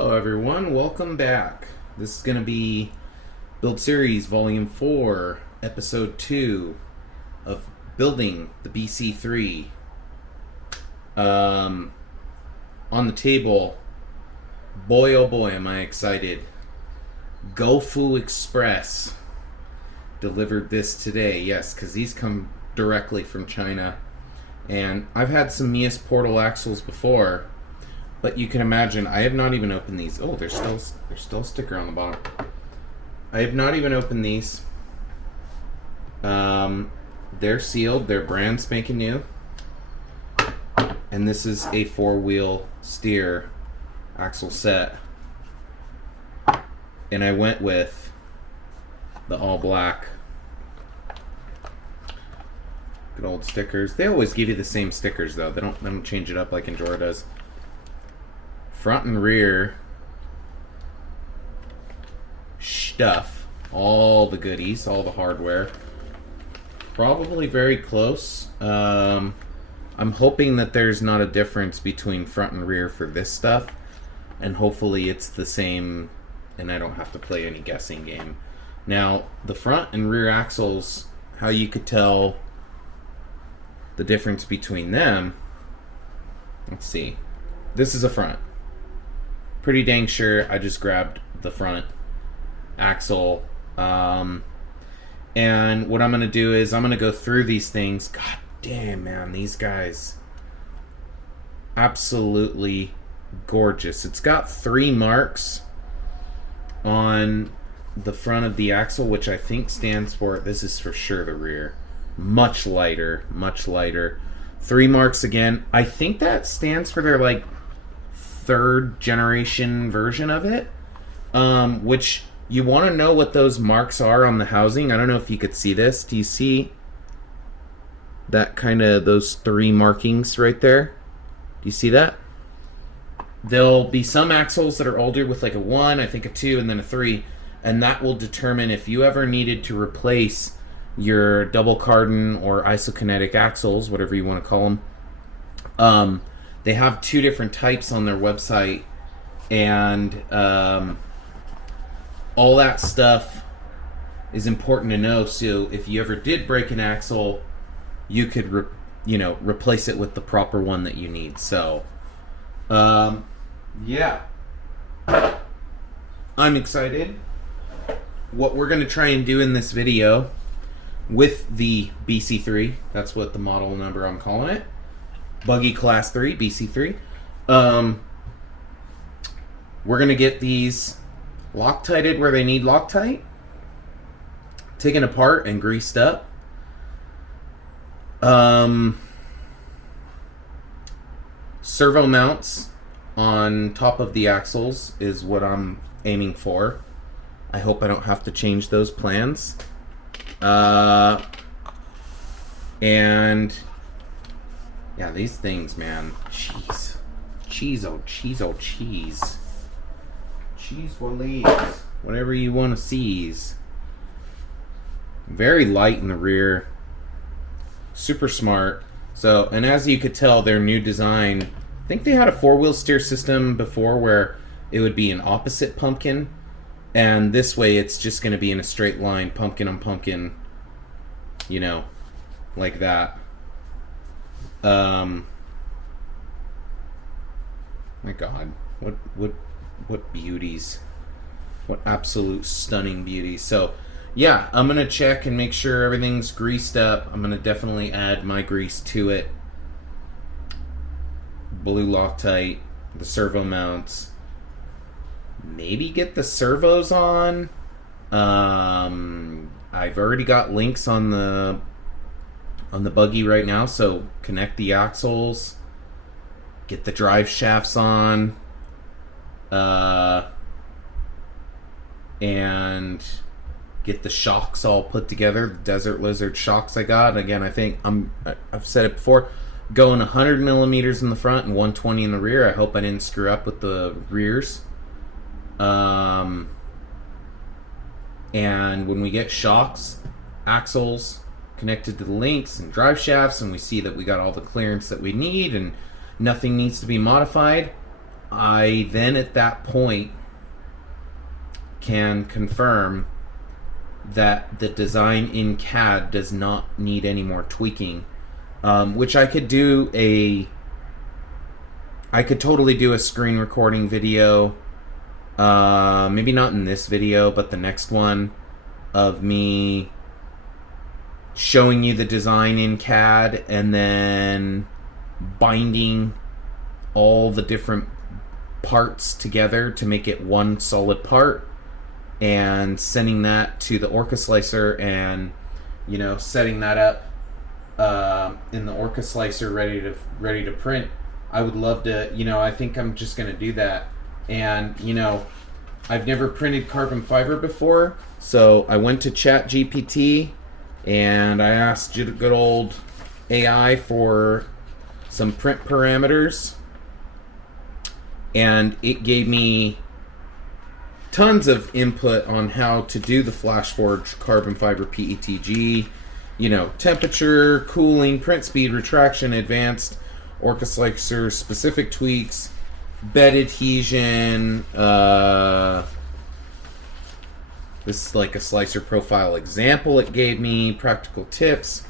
Hello everyone, welcome back. This is going to be Build Series Volume 4, Episode 2 of building the BC3. On the table, boy oh boy am I excited. GoFu Express delivered this today, yes, because these come directly from China. And I've had some meus portal axles before, but you can imagine, I have not even opened these. Oh, there's still a sticker on the bottom. I have not even opened these. They're sealed. They're brand spanking new. And this is a 4-wheel steer axle set. And I went with the all black. Good old stickers. They always give you the same stickers though. They don't change it up like Endura does. Front and rear stuff, all the goodies, all the hardware. Probably very close. I'm hoping that there's not a difference between front and rear for this stuff, and hopefully it's the same and I don't have to play any guessing game. Now, the front and rear axles, how you could tell the difference between them, let's see. This is a front. Pretty dang sure I just grabbed the front axle. And what I'm going to do is I'm going to go through these things. God damn, man, these guys. Absolutely gorgeous. It's got 3 marks on the front of the axle, which I think stands for, this is for sure the rear. Much lighter, much lighter. 3 marks again. I think that stands for their, like, 3rd generation version of it, which you want to know what those marks are on the housing. I don't know if you could see this. Do you see that kind of, those 3 markings right there? Do you see that? There'll be some axles that are older with like a 1, I think a 2, and then a 3, and that will determine if you ever needed to replace your double cardan or isokinetic axles, whatever you want to call them. They have 2 different types on their website, and all that stuff is important to know. So if you ever did break an axle, you could, replace it with the proper one that you need. So, yeah, I'm excited. What we're going to try and do in this video with the BC3, that's what the model number I'm calling it. Buggy Class 3, BC3. We're going to get these Loctited where they need Loctite, taken apart and greased up. Servo mounts on top of the axles is what I'm aiming for. I hope I don't have to change those plans. And yeah, these things, man. Cheese. Cheese, oh cheese, oh cheese. Cheese Wallis. Whatever you want to seize. Very light in the rear. Super smart. So, and as you could tell, their new design, I think they had a 4-wheel steer system before where it would be an opposite pumpkin. And this way it's just going to be in a straight line, pumpkin on pumpkin, like that. My God, what beauties, what absolute stunning beauties. So yeah, I'm gonna check and make sure everything's greased up. I'm gonna definitely add my grease to it. Blue Loctite, the servo mounts, maybe get the servos on. I've already got links on the buggy right now, so connect the axles, get the drive shafts on, and get the shocks all put together, the Desert Lizard shocks I got. Again, I think I've said it before, going 100 millimeters in the front and 120 in the rear. I hope I didn't screw up with the rears. And when we get shocks, axles connected to the links and drive shafts, and we see that we got all the clearance that we need and nothing needs to be modified, I then at that point can confirm that the design in CAD does not need any more tweaking, which I could totally do a screen recording video, maybe not in this video, but the next one, of me showing you the design in CAD and then binding all the different parts together to make it one solid part, and sending that to the Orca slicer and, you know, setting that up in the Orca slicer ready to print. I would love to, you know, I think I'm just going to do that. And, you know, I've never printed carbon fiber before, so I went to ChatGPT and I asked good old AI for some print parameters, and it gave me tons of input on how to do the flash forge carbon fiber PETG, you know, temperature, cooling, print speed, retraction, advanced Orca slicer specific tweaks, bed adhesion, this is like a slicer profile example it gave me, practical tips,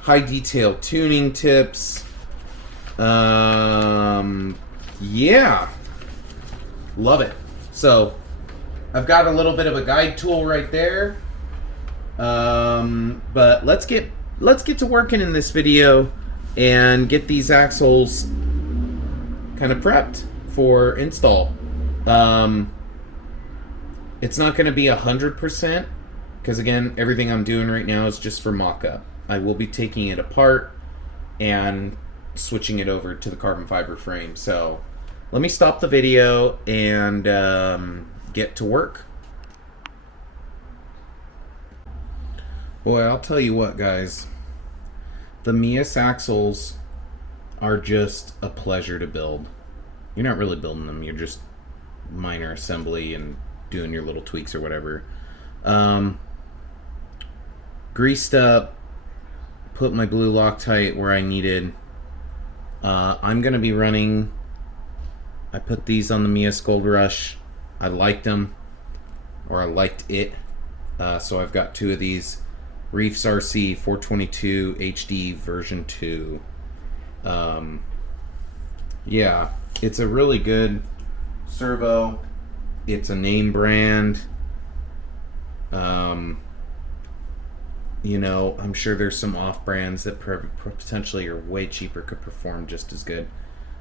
high detail tuning tips, yeah, love it. So I've got a little bit of a guide tool right there, but let's get to working in this video and get these axles kind of prepped for install. It's not going to be 100% because, again, everything I'm doing right now is just for mock-up. I will be taking it apart and switching it over to the carbon fiber frame. So let me stop the video and get to work. Boy, I'll tell you what, guys. The meus axles are just a pleasure to build. You're not really building them, you're just minor assembly and doing your little tweaks or whatever. Greased up, put my blue Loctite where I needed. I'm going to be running, I put these on the meus Gold Rush. I liked them, or I liked it. So I've got two of these. Reefs RC 422 HD version 2. Yeah, it's a really good servo. It's a name brand. You know, I'm sure there's some off brands that potentially are way cheaper, could perform just as good.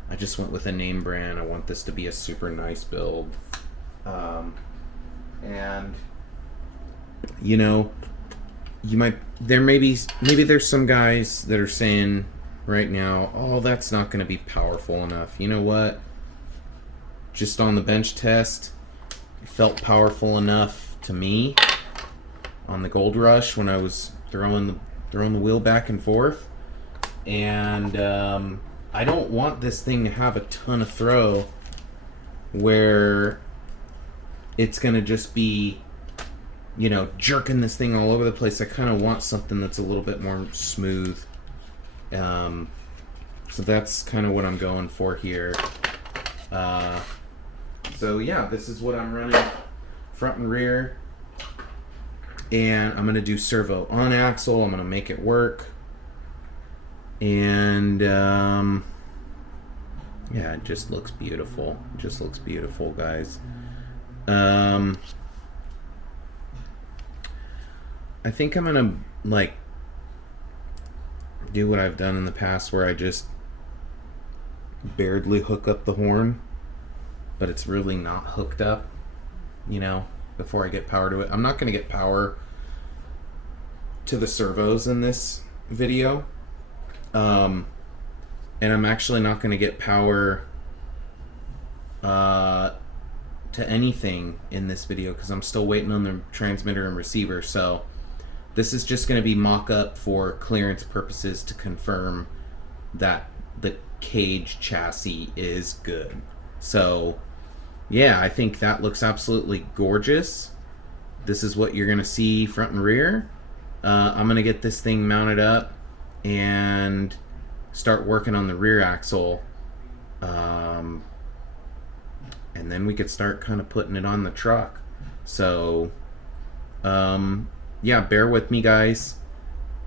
I just went with a name brand. I want this to be a super nice build. And you know, maybe there's some guys that are saying right now, oh, that's not going to be powerful enough. You know what? Just on the bench test, it felt powerful enough to me on the Gold Rush when I was throwing the wheel back and forth. And I don't want this thing to have a ton of throw where it's going to just be, you know, jerking this thing all over the place. I kind of want something that's a little bit more smooth. So that's kind of what I'm going for here. So yeah, this is what I'm running, front and rear. And I'm going to do servo on axle. I'm going to make it work. And yeah, it just looks beautiful. It just looks beautiful, guys. I think I'm gonna like do what I've done in the past where I just barely hook up the horn, but it's really not hooked up, you know, before I get power to it. I'm not gonna get power to the servos in this video, and I'm actually not gonna get power to anything in this video because I'm still waiting on the transmitter and receiver. So this is just going to be mock-up for clearance purposes to confirm that the cage chassis is good. So yeah, I think that looks absolutely gorgeous. This is what you're going to see front and rear. I'm going to get this thing mounted up and start working on the rear axle and then we could start kind of putting it on the truck. So yeah, bear with me, guys.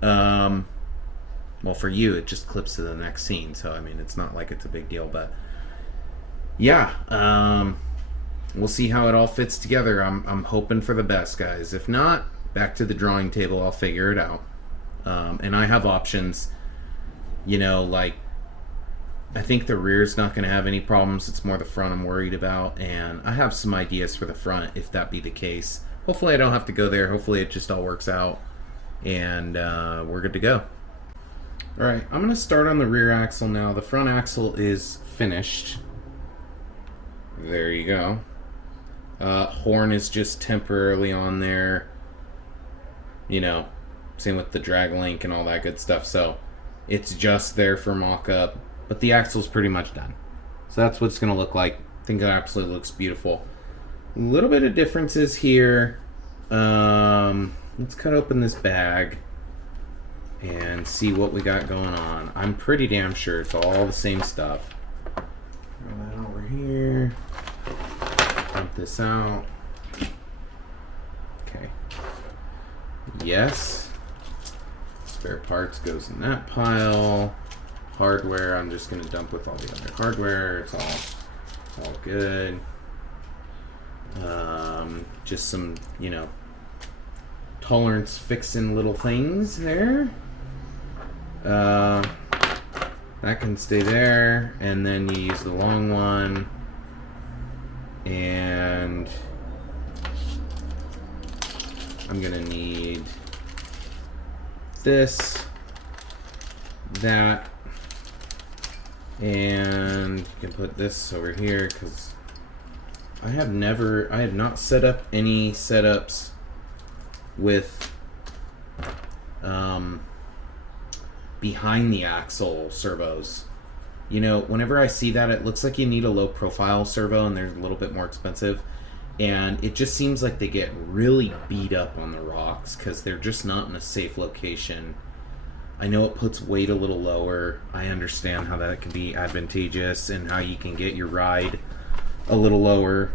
Well, for you it just clips to the next scene, so I mean it's not like it's a big deal, but yeah, we'll see how it all fits together. I'm hoping for the best, guys. If not, back to the drawing table. I'll figure it out. And I have options, like I think the rear's not going to have any problems. It's more the front I'm worried about, and I have some ideas for the front if that be the case. Hopefully I don't have to go there. Hopefully it just all works out, and we're good to go. Alright, I'm going to start on the rear axle now. The front axle is finished. There you go. Horn is just temporarily on there. Same with the drag link and all that good stuff. So it's just there for mock-up. But the axle's pretty much done. So that's what it's going to look like. I think it absolutely looks beautiful. A little bit of differences here. Let's cut open this bag and see what we got going on. I'm pretty damn sure it's all the same stuff. Throw that over here. Dump this out. Okay. Yes. Spare parts goes in that pile. Hardware I'm just going to dump with all the other hardware. It's all good. Just some, tolerance fixing little things there. That can stay there, and then you use the long one, and I'm gonna need this, that, and you can put this over here because I have not set up any setups with behind the axle servos. Whenever I see that, it looks like you need a low profile servo and they're a little bit more expensive, and it just seems like they get really beat up on the rocks because they're just not in a safe location. I know it puts weight a little lower. I understand how that can be advantageous and how you can get your ride a little lower,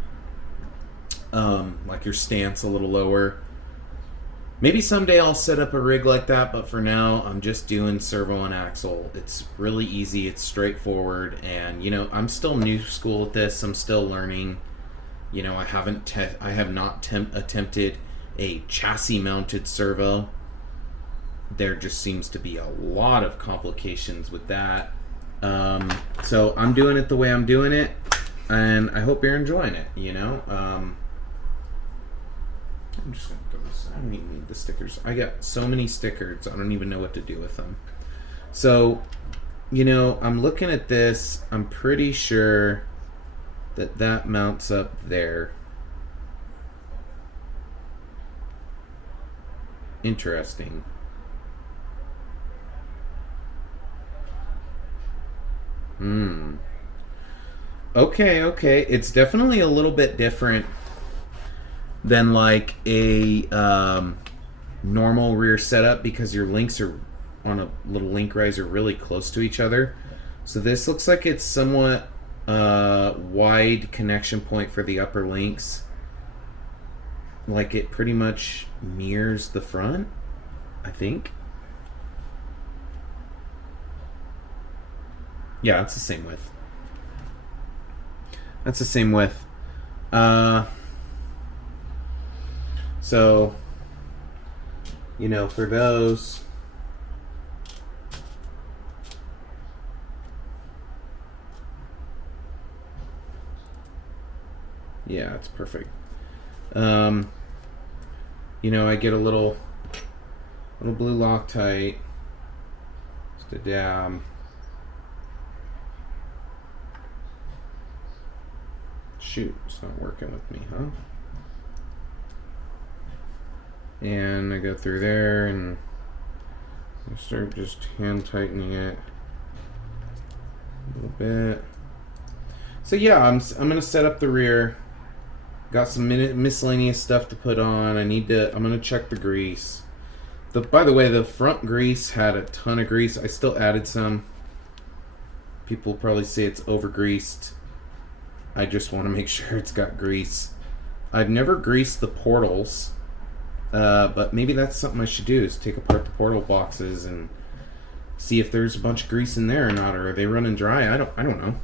like your stance a little lower. Maybe someday I'll set up a rig like that, but for now I'm just doing servo and axle. It's really easy, it's straightforward, and I'm still new school at this. I'm still learning. I have not attempted a chassis mounted servo. There just seems to be a lot of complications with that. So I'm doing it the way I'm doing it, and I hope you're enjoying it. I'm just gonna throw this. I don't even need the stickers. I got so many stickers, I don't even know what to do with them. So, I'm looking at this. I'm pretty sure that mounts up there. Interesting. Okay. It's definitely a little bit different than like a normal rear setup because your links are on a little link riser really close to each other. So this looks like it's somewhat wide connection point for the upper links. Like it pretty much mirrors the front, I think. Yeah, it's the same width. That's the same width. So, for those, yeah, it's perfect. I get a little blue Loctite, just a dab. Shoot, it's not working with me, huh? And I go through there and I start just hand tightening it a little bit. So yeah, I'm gonna set up the rear. Got some miscellaneous stuff to put on. I'm gonna check the grease. By the way, the front grease had a ton of grease. I still added some. People probably say it's over greased. I just want to make sure it's got grease. I've never greased the portals, but maybe that's something I should do, is take apart the portal boxes and see if there's a bunch of grease in there or not, or are they running dry? I don't know.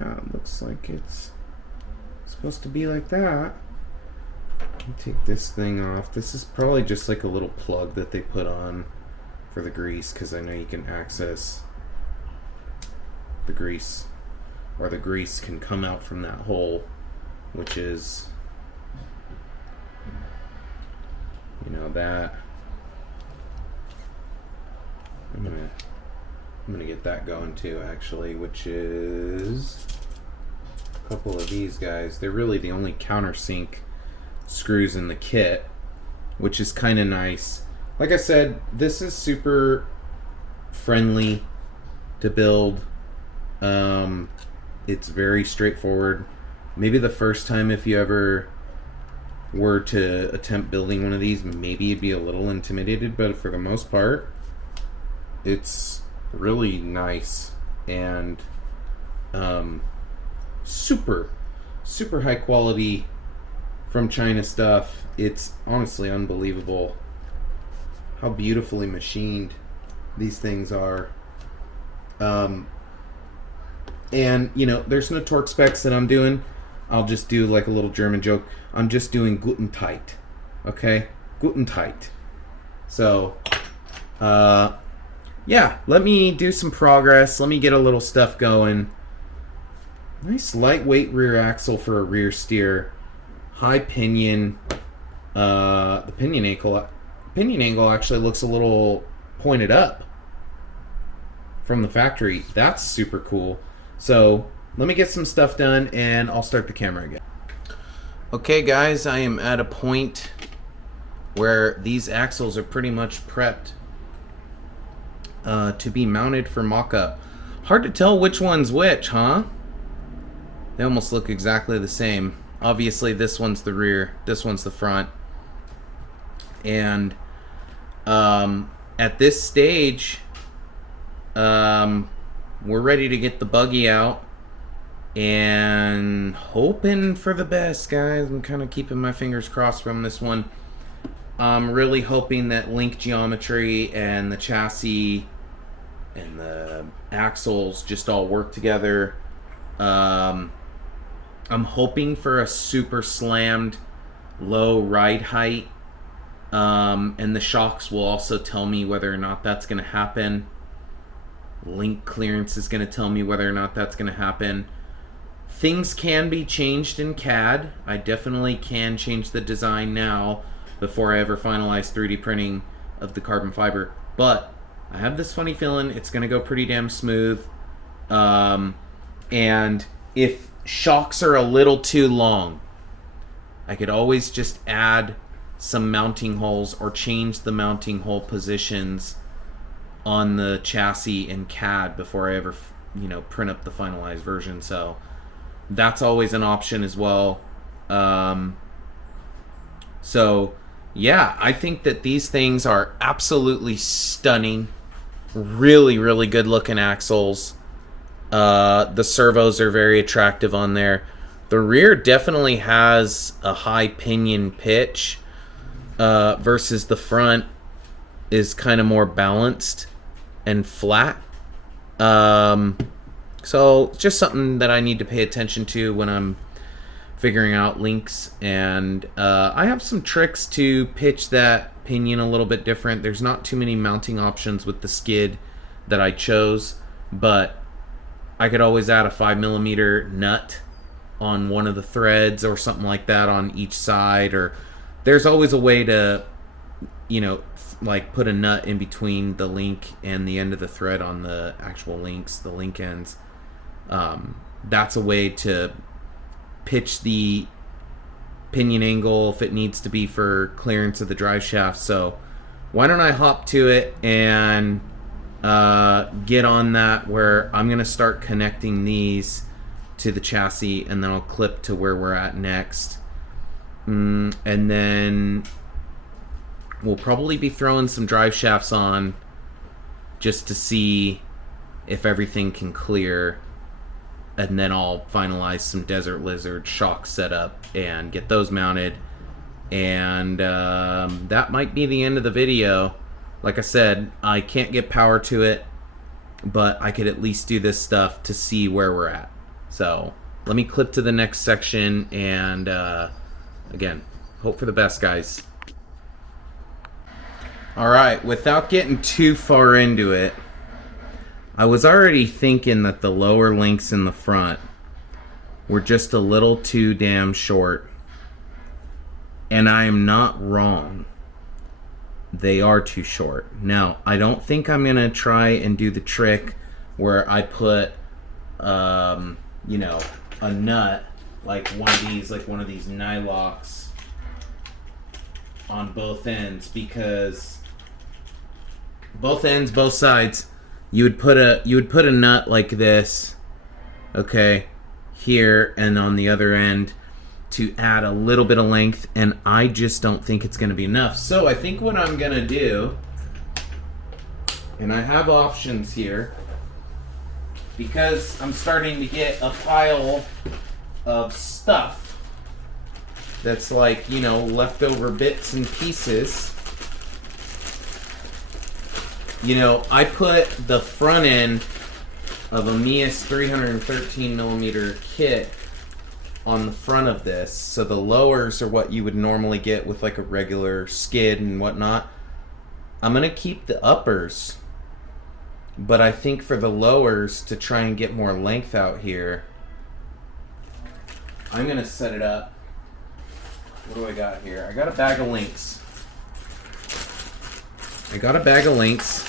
Yeah, it looks like it's supposed to be like that. Take this thing off. This is probably just like a little plug that they put on for the grease, because I know you can access the grease, or the grease can come out from that hole, which is, you know, that. I'm gonna get that going too, actually, which is a couple of these guys. They're really the only countersink screws in the kit, which is kind of nice. Like I said, this is super friendly to build. It's very straightforward. Maybe the first time, if you ever were to attempt building one of these, maybe you'd be a little intimidated, but for the most part, it's really nice and super high quality from China stuff. It's honestly unbelievable how beautifully machined these things are. And you know, there's no torque specs that I'm doing. I'll just do like a little German joke. I'm just doing guten tight. Okay? Guten tight. So yeah, let me do some progress. Let me get a little stuff going. Nice lightweight rear axle for a rear steer. High pinion. The pinion angle actually looks a little pointed up from the factory. That's super cool. So let me get some stuff done and I'll start the camera again. Okay guys, I am at a point where these axles are pretty much prepped to be mounted for mock-up. Hard to tell which one's which, huh? They almost look exactly the same. Obviously this one's the rear, this one's the front. And at this stage, we're ready to get the buggy out and hoping for the best, guys. I'm kind of keeping my fingers crossed from this one. I'm really hoping that link geometry and the chassis and the axles just all work together. I'm hoping for a super slammed low ride height, and the shocks will also tell me whether or not that's going to happen. Link clearance is going to tell me whether or not that's going to happen. Things can be changed in CAD. I definitely can change the design now before I ever finalize 3D printing of the carbon fiber. But I have this funny feeling it's going to go pretty damn smooth. And if shocks are a little too long, I could always just add some mounting holes or change the mounting hole positions on the chassis in CAD before I ever, you know, print up the finalized version. So that's always an option as well. So yeah, I think that these things are absolutely stunning. Really, really good looking axles. The servos are very attractive on there. The rear definitely has a high pinion pitch, versus the front is kind of more balanced and flat. So just something that I need to pay attention to when I'm figuring out links. And I have some tricks to pitch that pinion a little bit different. There's not too many mounting options with the skid that I chose, but I could always add a 5mm nut on one of the threads or something like that on each side, or there's always a way to, you know, like put a nut in between the link and the end of the thread on the actual links, the link ends. That's a way to pitch the pinion angle if it needs to be for clearance of the drive shaft. So why don't I hop to it and get on that, where I'm going to start connecting these to the chassis, and then I'll clip to where we're at next. And then we'll probably be throwing some drive shafts on just to see if everything can clear, and then I'll finalize some Desert Lizard shock setup and get those mounted. And that might be the end of the video. Like I said, I can't get power to it, but I could at least do this stuff to see where we're at. So let me clip to the next section, and again, hope for the best, guys. Alright, without getting too far into it, I was already thinking that the lower links in the front were just a little too damn short. And I am not wrong. They are too short. Now, I don't think I'm going to try and do the trick where I put, you know, a nut, like one of these nylocks on both ends, because both ends, both sides, you would put a nut like this, okay, here, and on the other end, to add a little bit of length, and I just don't think it's going to be enough. So I think what I'm going to do, and I have options here, because I'm starting to get a pile of stuff that's like, you know, leftover bits and pieces. You know, I put the front end of a meus 313 millimeter kit on the front of this, so the lowers are what you would normally get with like a regular skid and whatnot. I'm gonna keep the uppers, but I think for the lowers, to try and get more length out here, I'm gonna set it up. What do I got here? I got a bag of links. I got a bag of links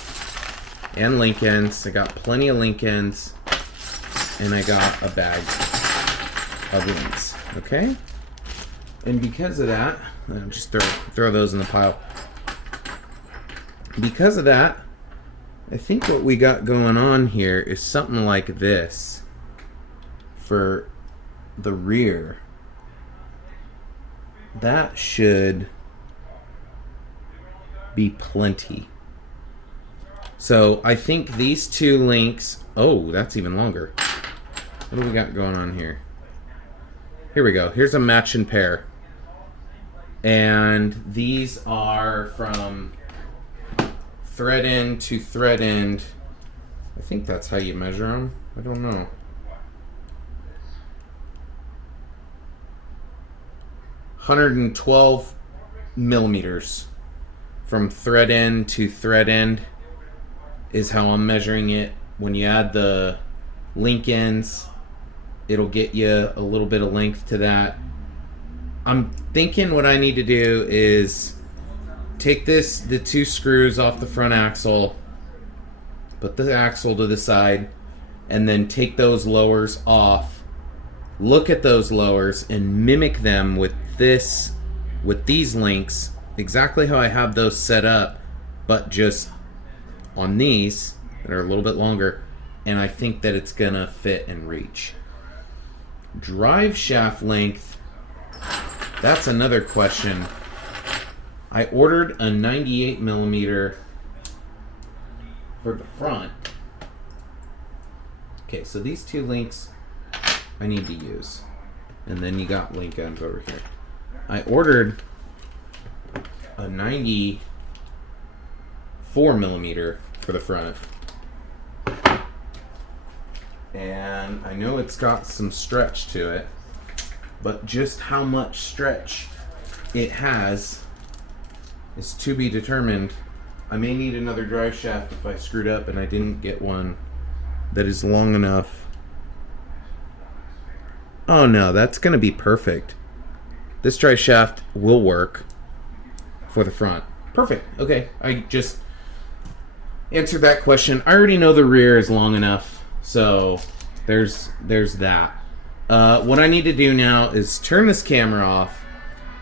and link ends. I got plenty of link ends, and I got a bag of links, okay? And because of that, I'll just throw those in the pile. Because of that, I think what we got going on here is something like this for the rear. That should be plenty. So I think these two links, oh, that's even longer. What do we got going on here? Here we go. Here's a match and pair. And these are from thread end to thread end. I think that's how you measure them. I don't know. 112 millimeters from thread end to thread end is how I'm measuring it. When you add the link ends, it'll get you a little bit of length to that. I'm thinking what I need to do is take the two screws off the front axle, put the axle to the side, and then take those lowers off. Look at those lowers and mimic them with these links, exactly how I have those set up, but just on these that are a little bit longer, and I think that it's gonna fit and reach. Drive shaft length, that's another question. I ordered a 98 millimeter for the front. Okay, so these two links I need to use. And then you got link ends over here. I ordered a 94 millimeter for the front. And I know it's got some stretch to it, but just how much stretch it has is to be determined. I may need another drive shaft if I screwed up and I didn't get one that is long enough. Oh no, that's gonna be perfect. This drive shaft will work for the front. Perfect. Okay, I just answered that question. I already know the rear is long enough, so there's that. What I need to do now is turn this camera off,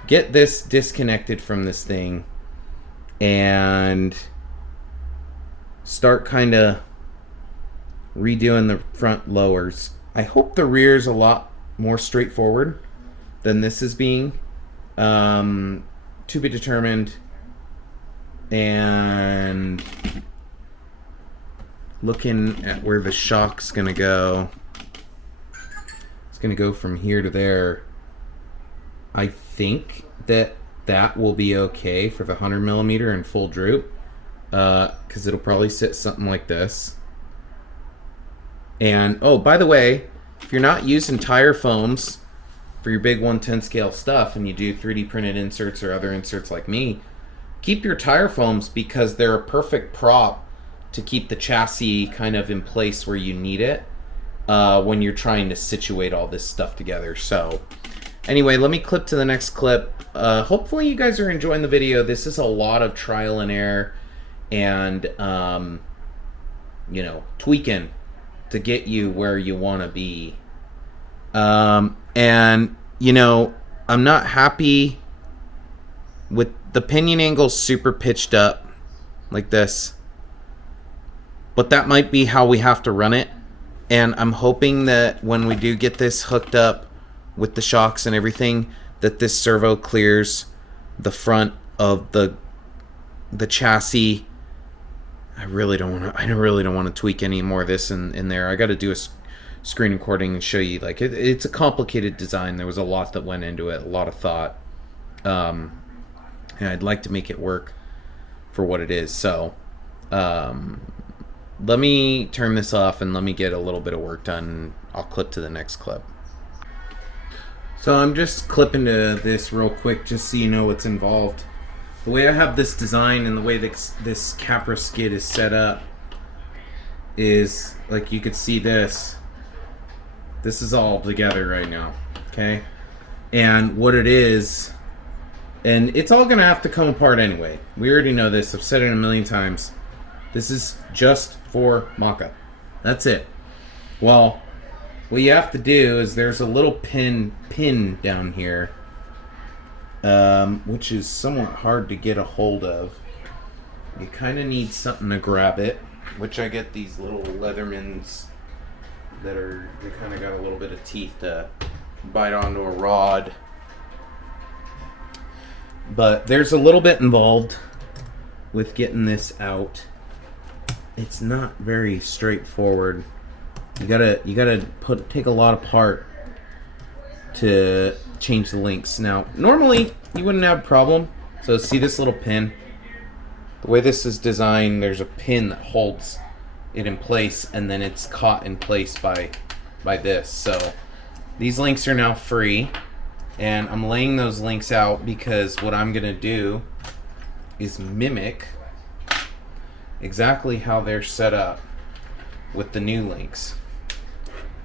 get this disconnected from this thing, and start kind of redoing the front lowers. I hope the rear is a lot more straightforward than this is being. To be determined. And looking at where the shock's gonna go, it's gonna go from here to there. I think that will be okay for the 100mm in full droop, because it'll probably sit something like this. And oh, by the way, if you're not using tire foams for your big 110 scale stuff and you do 3D printed inserts or other inserts like me, keep your tire foams, because they're a perfect prop to keep the chassis kind of in place where you need it when you're trying to situate all this stuff together. So anyway, let me clip to the next clip. Hopefully you guys are enjoying the video. This is a lot of trial and error and you know, tweaking to get you where you want to be. And you know, I'm not happy with the pinion angle super pitched up like this, but that might be how we have to run it. And I'm hoping that when we do get this hooked up with the shocks and everything, that this servo clears the front of the chassis. I really don't want to tweak any more of this in there. I got to do a screen recording and show you, like, it's a complicated design. There was a lot that went into it, a lot of thought, and I'd like to make it work for what it is. So let me turn this off and let me get a little bit of work done. I'll clip to the next clip. So I'm just clipping to this real quick just so you know what's involved. The way I have this design and the way this Capra skid is set up is, like, you could see this. This is all together right now, okay? And what it is, and it's all gonna have to come apart anyway. We already know this. I've said it a million times. This is just for mock-up. That's it. Well, what you have to do is there's a little pin down here, which is somewhat hard to get a hold of. You kind of need something to grab it, which I get these little Leathermans that they kind of got a little bit of teeth to bite onto a rod. But there's a little bit involved with getting this out. It's not very straightforward. You gotta take a lot apart to change the links. Now, normally you wouldn't have a problem. So see this little pin? The way this is designed, there's a pin that holds it in place, and then it's caught in place by this. So these links are now free, and I'm laying those links out because what I'm gonna do is mimic exactly how they're set up with the new links.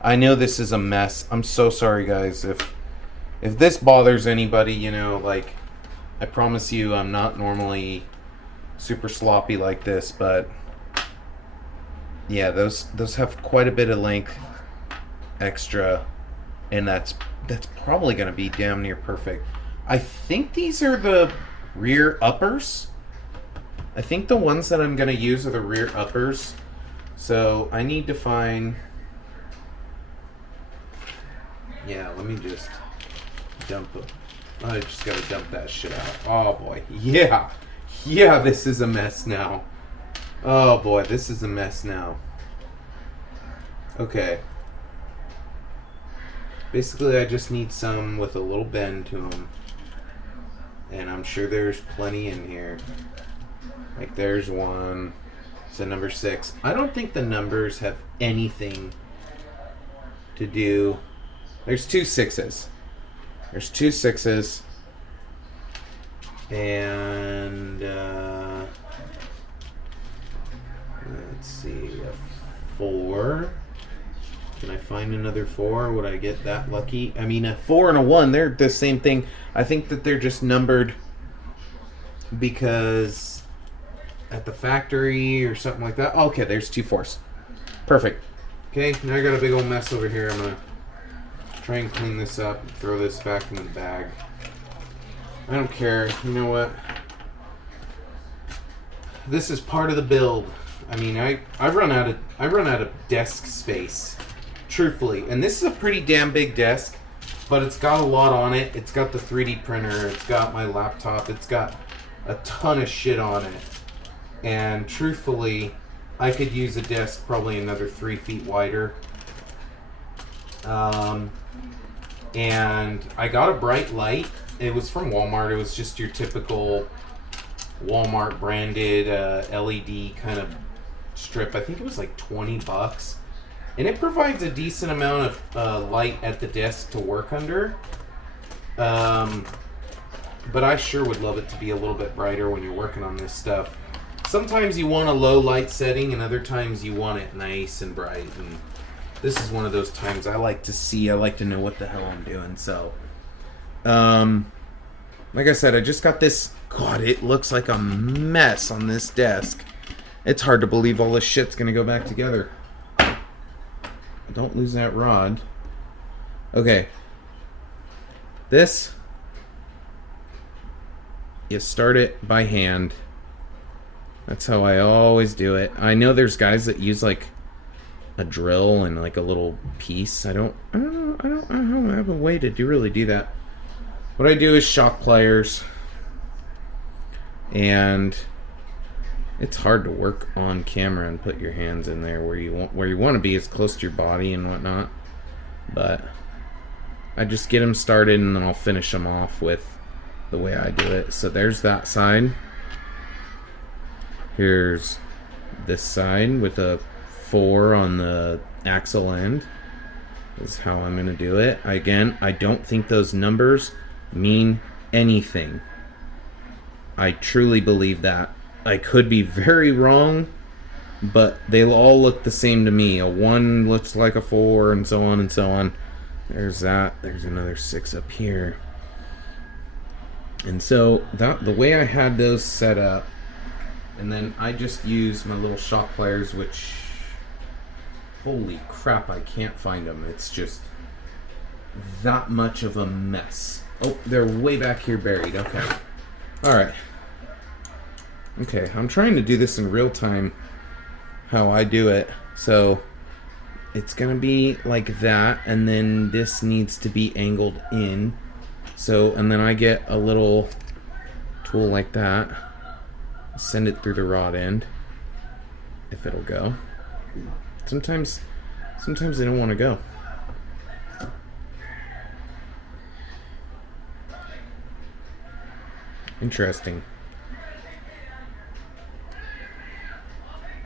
I know this is a mess. I'm so sorry, guys. If this bothers anybody, you know, like, I promise you I'm not normally super sloppy like this, but yeah, those have quite a bit of length extra, and that's probably going to be damn near perfect. I think these are the rear uppers. I think the ones that I'm going to use are the rear uppers. So I need to find... Yeah, let me just dump it. I just got to dump that shit out. Oh boy. Yeah. Yeah, this is a mess now. Oh boy, this is a mess now. Okay. Basically, I just need some with a little bend to them. And I'm sure there's plenty in here. Like, there's one. It's a number 6. I don't think the numbers have anything to do. There's 2 6s. There's 2 6s. And, let's see, a 4. Can I find another 4? Would I get that lucky? I mean, a 4 and a 1, they're the same thing. I think that they're just numbered because at the factory or something like that. Okay, there's 2 4s. Perfect. Okay, now I got a big old mess over here. I'm going to try and clean this up and throw this back in the bag. I don't care. You know what? This is part of the build. I mean, I run out of desk space, truthfully. And this is a pretty damn big desk, but it's got a lot on it. It's got the 3D printer. It's got my laptop. It's got a ton of shit on it. And truthfully, I could use a desk probably another 3 feet wider. And I got a bright light. It was from Walmart. It was just your typical Walmart branded LED kind of strip. I think it was like $20. And it provides a decent amount of light at the desk to work under. But I sure would love it to be a little bit brighter when you're working on this stuff. Sometimes you want a low light setting, and other times you want it nice and bright. And this is one of those times I like to see. I like to know what the hell I'm doing. So, like I said, I just got this. God, it looks like a mess on this desk. It's hard to believe all this shit's gonna go back together. Don't lose that rod. Okay. This, you start it by hand. That's how I always do it. I know there's guys that use like a drill and like a little piece. I don't have a way to really do that. What I do is shock pliers, and it's hard to work on camera and put your hands in there where you want to be, as close to your body and whatnot. But I just get them started, and then I'll finish them off with the way I do it. So there's that side. Here's this side with a 4 on the axial end. This is how I'm going to do it. Again, I don't think those numbers mean anything. I truly believe that. I could be very wrong, but they all look the same to me. A 1 looks like a 4, and so on and so on. There's that. There's another 6 up here. And so the way I had those set up, and then I just use my little shock pliers, which, holy crap, I can't find them. It's just that much of a mess. Oh, they're way back here buried. Okay. All right. Okay, I'm trying to do this in real time, how I do it. So it's gonna be like that, and then this needs to be angled in. So, and then I get a little tool like that, send it through the rod end, if it'll go. Sometimes they don't want to go. Interesting.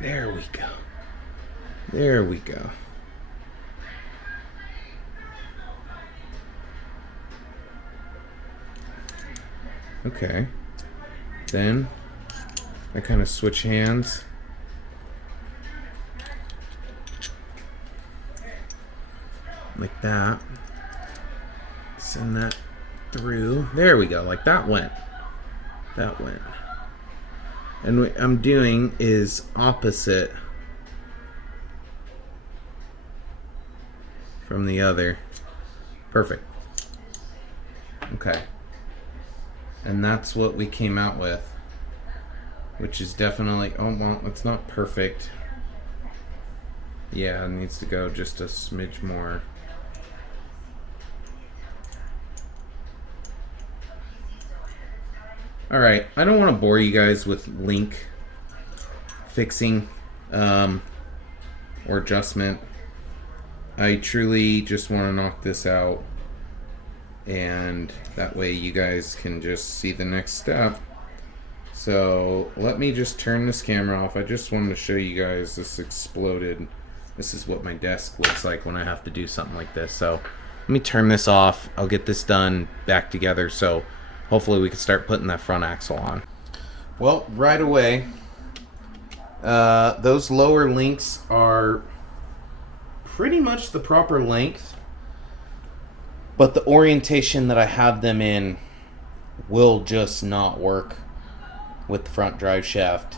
There we go. There we go. Okay. Then I kind of switch hands. Like that. Send that through. There we go. Like that went. That went. And what I'm doing is opposite from the other. Perfect. Okay. And that's what we came out with, which is definitely, oh, well, it's not perfect. Yeah, it needs to go just a smidge more. Alright, I don't want to bore you guys with link fixing or adjustment. I truly just want to knock this out, and that way you guys can just see the next step. So let me just turn this camera off. I just wanted to show you guys this exploded. This is what my desk looks like when I have to do something like this. So let me turn this off. I'll get this done back together, so hopefully we can start putting that front axle on. Well, right away, those lower links are pretty much the proper length, but the orientation that I have them in will just not work with the front drive shaft.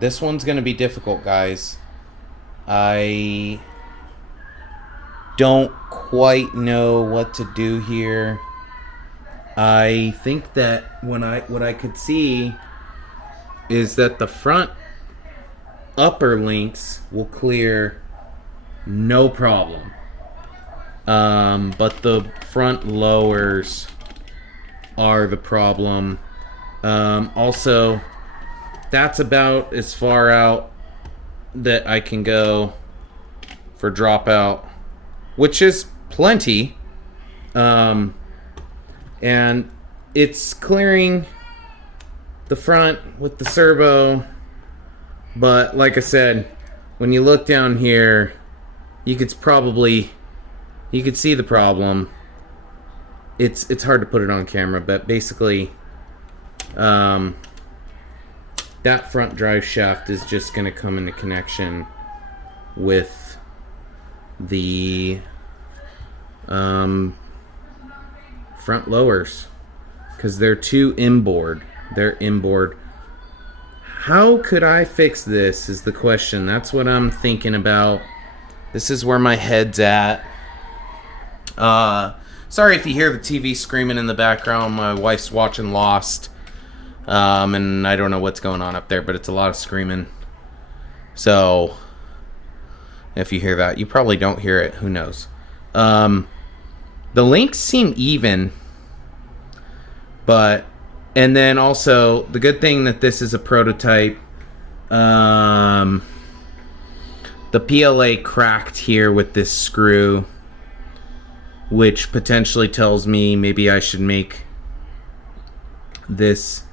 This one's going to be difficult, guys. I don't quite know what to do here. I think that what I could see is that the front upper links will clear no problem, but the front lowers are the problem. Also, that's about as far out that I can go for dropout, which is plenty. And it's clearing the front with the servo, but like I said, when you look down here, you could see the problem. It's hard to put it on camera, but basically, that front drive shaft is just going to come into connection with the front lowers, because they're too inboard. They're inboard. How could I fix this is the question. That's what I'm thinking about. This is where my head's at. Sorry if you hear the TV screaming in the background. My wife's watching Lost. And I don't know what's going on up there, but it's a lot of screaming. So, if you hear that, you probably don't hear it. Who knows? The links seem even. And then also, the good thing that this is a prototype, the PLA cracked here with this screw, which potentially tells me maybe I should make this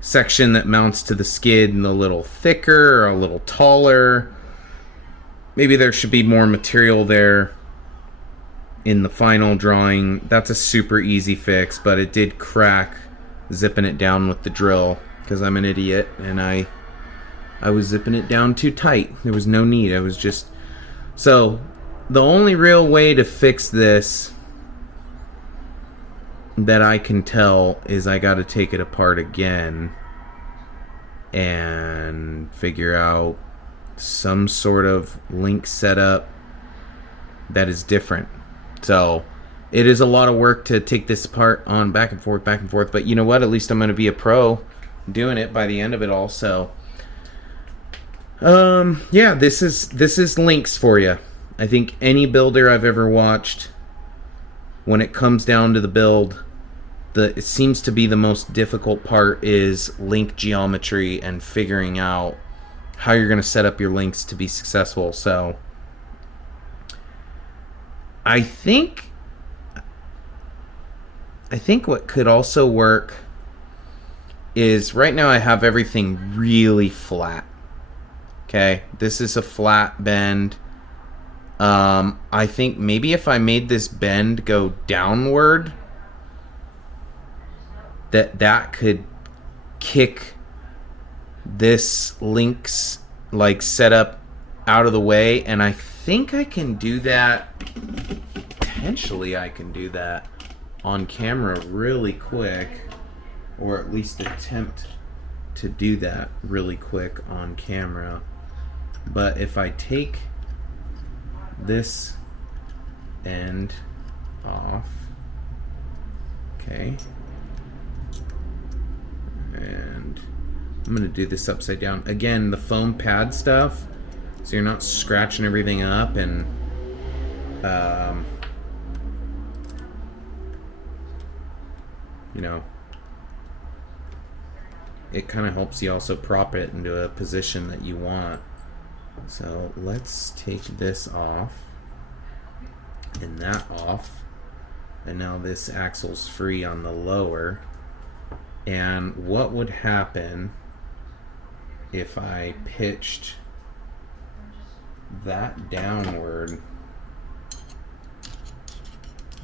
section that mounts to the skid a little thicker or a little taller. Maybe there should be more material there in the final drawing. That's a super easy fix, but it did crack zipping it down with the drill because I'm an idiot and I was zipping it down too tight. There was no need. I was just... So, the only real way to fix this that I can tell is I got to take it apart again and figure out some sort of link setup that is different. So, it is a lot of work to take this apart on back and forth, but you know what? At least I'm going to be a pro doing it by the end of it all. So, yeah, this is links for you. I think any builder I've ever watched, when it comes down to the build, it seems to be the most difficult part is link geometry and figuring out how you're going to set up your links to be successful. So, I think what could also work is right now I have everything really flat. Okay, this is a flat bend. I think maybe if I made this bend go downward, that could kick this link's like setup out of the way, and I think I can do that. Potentially, I can do that on camera really quick, or at least attempt to do that really quick on camera. But if I take this end off, okay, and I'm gonna do this upside down again, the foam pad stuff, so you're not scratching everything up, and you know, it kind of helps you also prop it into a position that you want. So let's take this off and that off, and now this axle's free on the lower. And what would happen if I pitched that downward?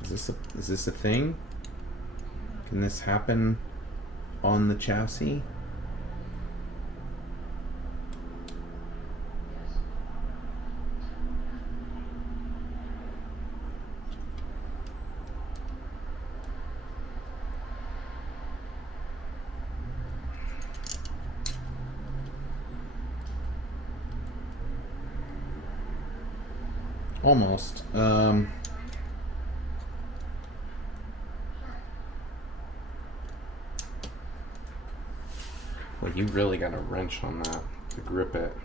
Is this a thing? Can this happen on the chassis? Almost. Well, you really got a wrench on that to grip it.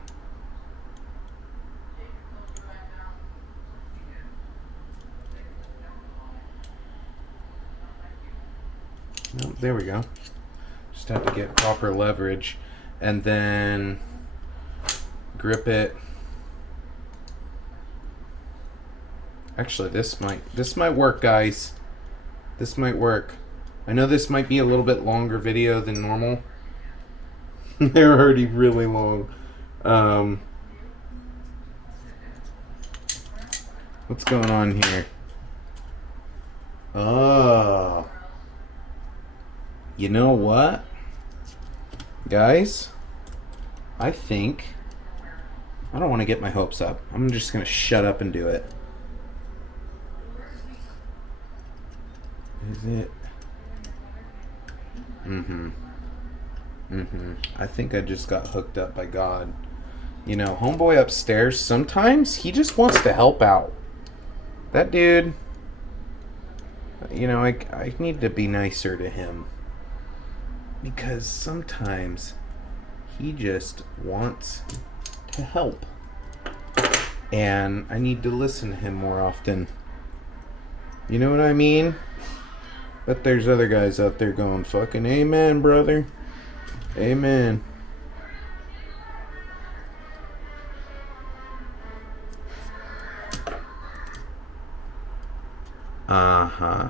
No, there we go. Just have to get proper leverage. and then grip it. Actually, this might work, guys. This might work. I know this might be a little bit longer video than normal. They're already really long. What's going on here? Oh. You know what? Guys, I think I don't want to get my hopes up. I'm just going to shut up and do it. Is it? I think I just got hooked up by God. You know, homeboy upstairs, sometimes he just wants to help out. That dude, you know, I need to be nicer to him. Because sometimes he just wants to help. And I need to listen to him more often. You know what I mean? But there's other guys out there going, fucking amen, brother. Amen. Uh-huh.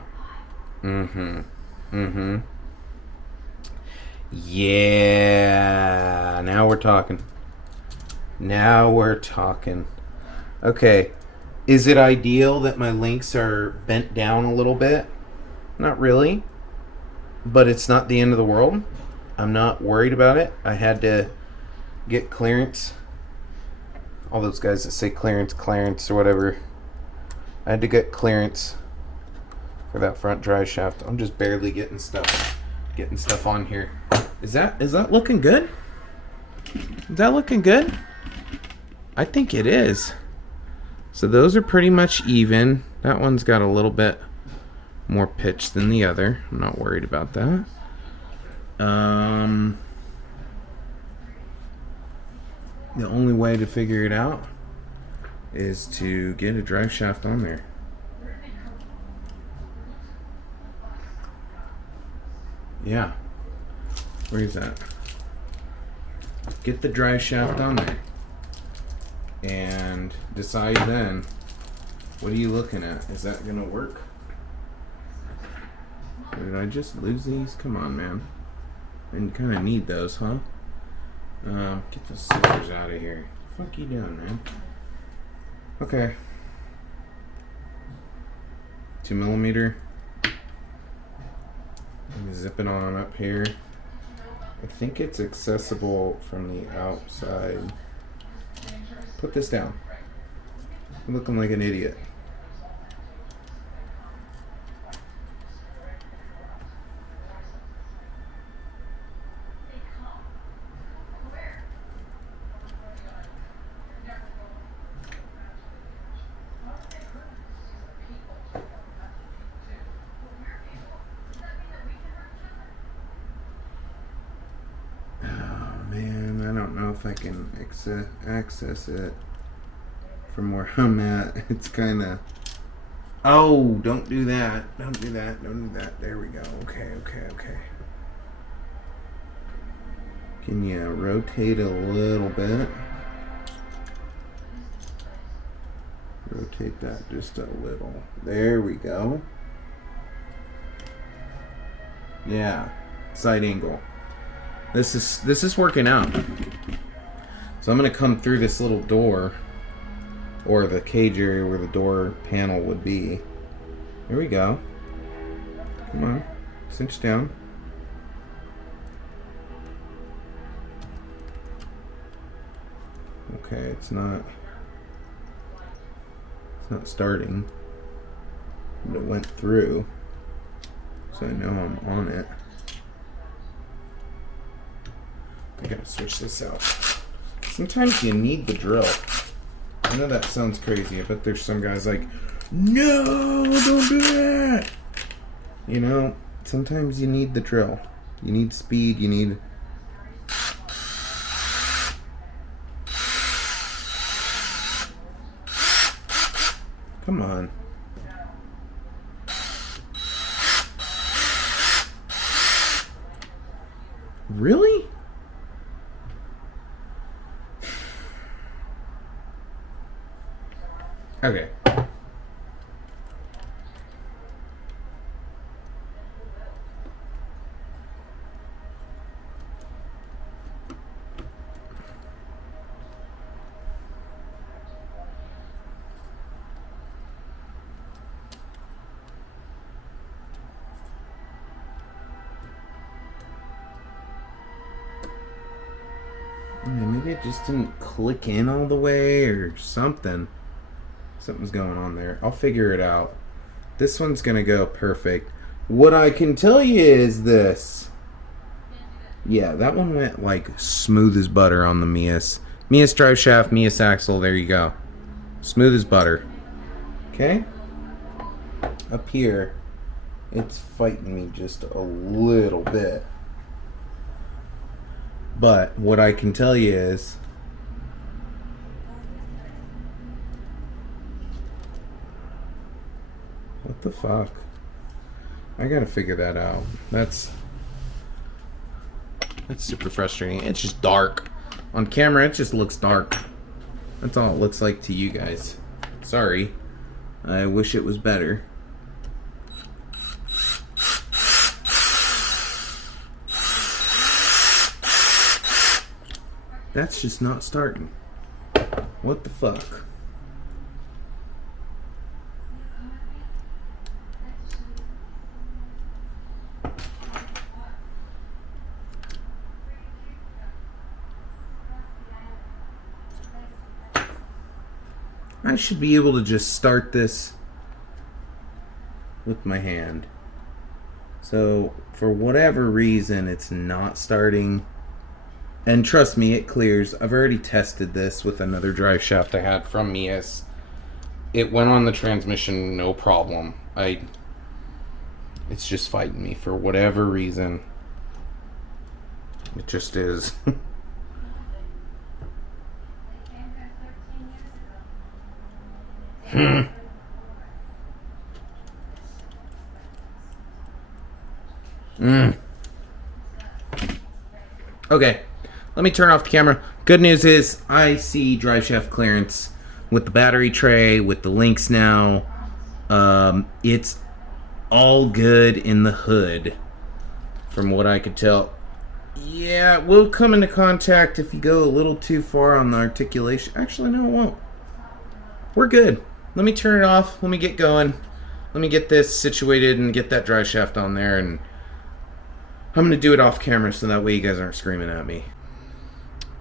Yeah. Now we're talking. Now we're talking. Okay. Is it ideal that my links are bent down a little bit? Not really. But it's not the end of the world. I'm not worried about it. I had to get clearance. All those guys that say clearance, or whatever. I had to get clearance for that front drive shaft. I'm just barely getting stuff on here. Is that looking good? Is that looking good? I think it is. So those are pretty much even. That one's got a little bit more pitch than the other. I'm not worried about that. The only way to figure it out is to get a drive shaft on there. Yeah. Where is that? Get the drive shaft on there. And decide then, what are you looking at? Is that gonna work? Or did I just lose these? Come on, man. And kind of need those, huh? Get the scissors out of here. What the fuck you doing, man? Okay. 2mm. Zip it on up here. I think it's accessible from the outside. Put this down. I'm looking like an idiot. If I can access it from where I'm at. It's kind of... Oh, don't do that. Don't do that. Don't do that. There we go. Okay. Can you rotate a little bit? Rotate that just a little. There we go. Yeah. Side angle. This is working out. So I'm going to come through this little door, or the cage area where the door panel would be. Here we go. Come on. Cinch down. Okay, it's not starting. But it went through. So I know I'm on it. I gotta switch this out. Sometimes you need the drill. I know that sounds crazy. I bet there's some guys like, no, don't do that. You know, sometimes you need the drill. You need speed. You need... Come on. Really? Okay. Maybe it just didn't click in all the way or something. Something's going on there. I'll figure it out. This one's going to go perfect. What I can tell you is this. Yeah, that one went like smooth as butter on the Meus. Meus drive shaft, Meus axle, there you go. Smooth as butter. Okay? Up here, it's fighting me just a little bit. But what I can tell you is what the fuck? I gotta figure that out. That's super frustrating. It's just dark. On camera, it just looks dark. That's all it looks like to you guys. Sorry. I wish it was better. That's just not starting. What the fuck? I should be able to just start this with my hand. So, for whatever reason, it's not starting. And trust me, it clears. I've already tested this with another drive shaft I had from Meus. It went on the transmission, no problem. It's just fighting me for whatever reason. It just is. Okay. Let me turn off the camera. Good news is I see drive shaft clearance with the battery tray, with the links now. It's all good in the hood from what I could tell. Yeah, it will come into contact if you go a little too far on the articulation. Actually, no, it won't. We're good. Let me turn it off. Let me get going. Let me get this situated and get that drive shaft on there. And I'm going to do it off camera so that way you guys aren't screaming at me.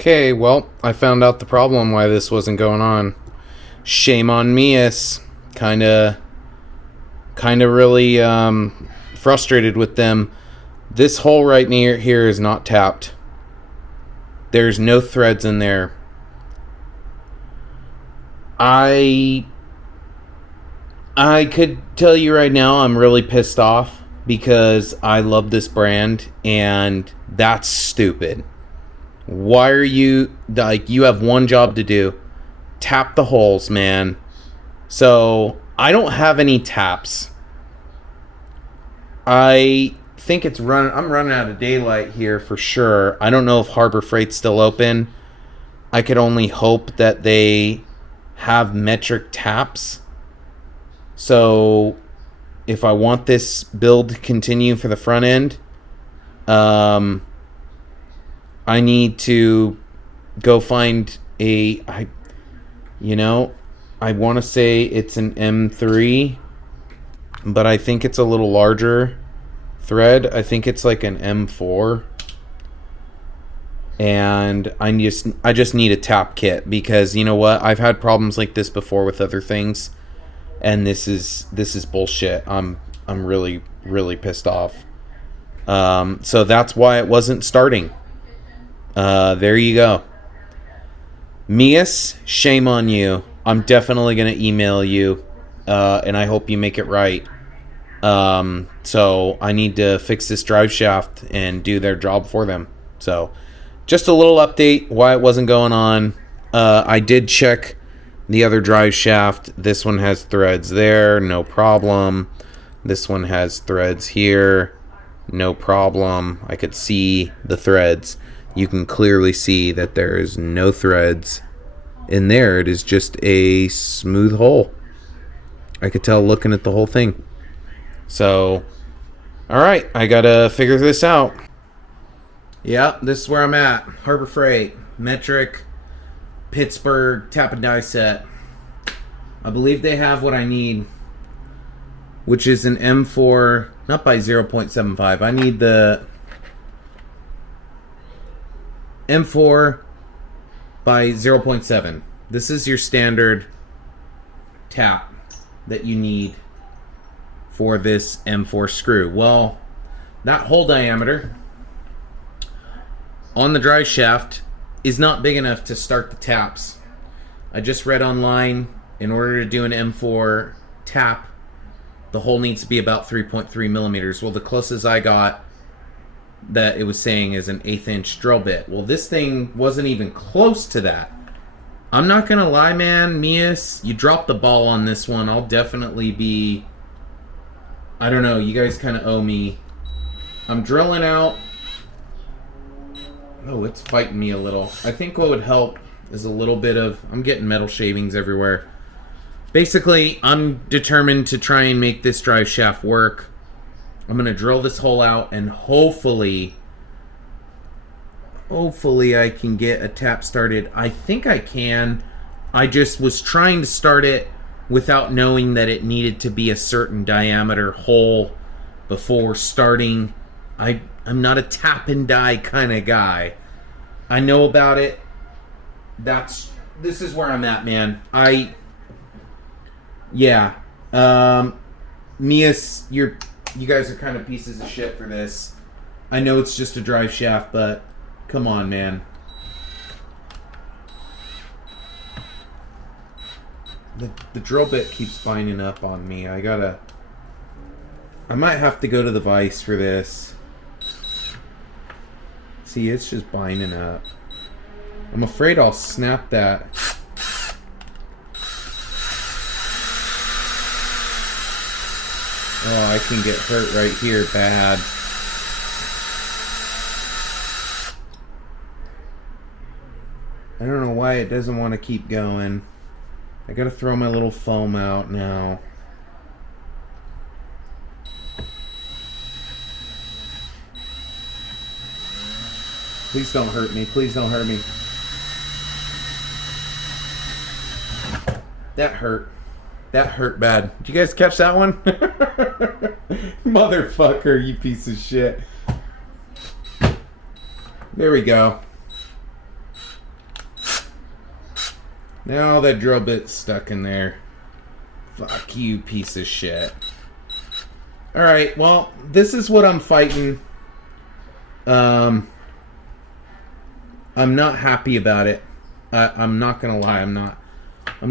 Okay, well, I found out the problem why this wasn't going on. Shame on Meus. Kinda really frustrated with them. This hole right near here is not tapped. There's no threads in there. I could tell you right now I'm really pissed off because I love this brand and that's stupid. Why are you, like, you have one job to do. Tap the holes, man. So, I don't have any taps. I think I'm running out of daylight here for sure. I don't know if Harbor Freight's still open. I could only hope that they have metric taps. So, if I want this build to continue for the front end, I need to go find I want to say it's an M3, but I think it's a little larger thread. I think it's like an M4. And I just need a tap kit because you know what? I've had problems like this before with other things, and this is bullshit. I'm really, really pissed off. So that's why it wasn't starting. There you go. Meus, shame on you. I'm definitely going to email you, and I hope you make it right. So I need to fix this drive shaft and do their job for them. So just a little update why it wasn't going on. I did check the other drive shaft. This one has threads there, no problem. This one has threads here, no problem. I could see the threads. You can clearly see that there is no threads in there, it is just a smooth hole. I could tell looking at the whole thing. So, alright, I gotta figure this out. Yeah, this is where I'm at. Harbor Freight, metric, Pittsburgh, tap and die set. I believe they have what I need, which is an M4, not by 0.75. I need the M4 by 0.7. This is your standard tap that you need for this M4 screw. Well, that hole diameter on the drive shaft is not big enough to start the taps. I just read online, in order to do an M4 tap, the hole needs to be about 3.3 millimeters. Well, the closest I got that it was saying is an 1/8 inch drill bit. Well, this thing wasn't even close to that. I'm not gonna lie, man, meus, you dropped the ball on this one. I'll definitely be, I don't know, you guys kind of owe me. I'm drilling out. Oh, it's fighting me a little. I think what would help is a little bit of, I'm getting metal shavings everywhere. Basically, I'm determined to try and make this drive shaft work. I'm going to drill this hole out, and hopefully I can get a tap started. I think I can. I just was trying to start it without knowing that it needed to be a certain diameter hole before starting. I'm not a tap and die kind of guy. I know about it. This is where I'm at, man. Yeah. meus, you guys are kind of pieces of shit for this. I know it's just a drive shaft, but come on, man. The drill bit keeps binding up on me. I might have to go to the vise for this. See, it's just binding up. I'm afraid I'll snap that. Oh, I can get hurt right here bad. I don't know why it doesn't want to keep going. I gotta throw my little foam out now. Please don't hurt me. Please don't hurt me. That hurt. That hurt bad. Did you guys catch that one? Motherfucker, you piece of shit. There we go. Now that drill bit's stuck in there. Fuck you, piece of shit. Alright, well, this is what I'm fighting. I'm not happy about it. I'm not gonna lie, I'm